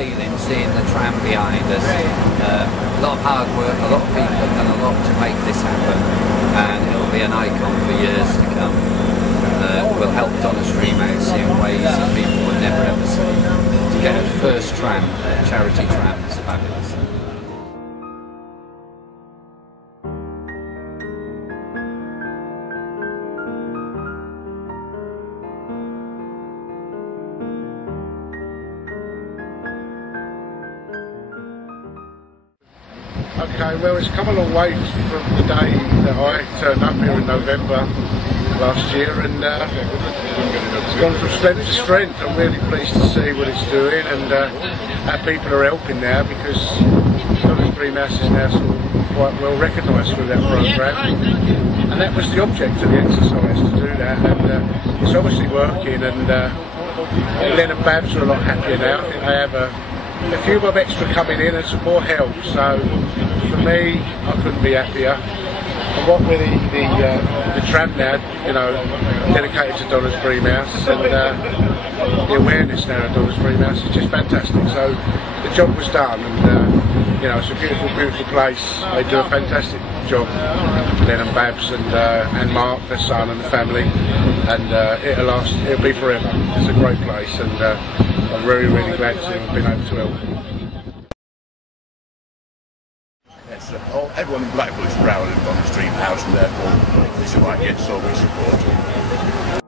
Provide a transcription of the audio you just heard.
feeling seeing the tram behind us. A lot of hard work, a lot of people have done a lot to make this happen, and it'll be an icon for years to come. Will help Donna House in ways that people would never ever see. To get a first tram, a charity tram, is fabulous. Okay, well, it's come a long way from the day that I turned up here in November last year, and it's gone from strength to strength. I'm really pleased to see what it's doing, and our people are helping now, because Donna's Dream House is now sort of quite well recognised through that programme, and that was the object of the exercise, to do that, and it's obviously working, and Len and Babs are a lot happier now. I think they have a few bob extra coming in and some more help, so for me, I couldn't be happier. And what with the tram now, you know, dedicated to Donna's Dream House, and the awareness now of Donna's Dream House is just fantastic. So the job was done, and you know, it's a beautiful, beautiful place. They do a fantastic job, Len and Babs and Mark, their son, and the family, and it'll be forever. It's a great place, and I'm really, really glad to have been able to help. Yes, everyone in Blackpool is proud of Donna's Dream House, and therefore this is why it gets so much support.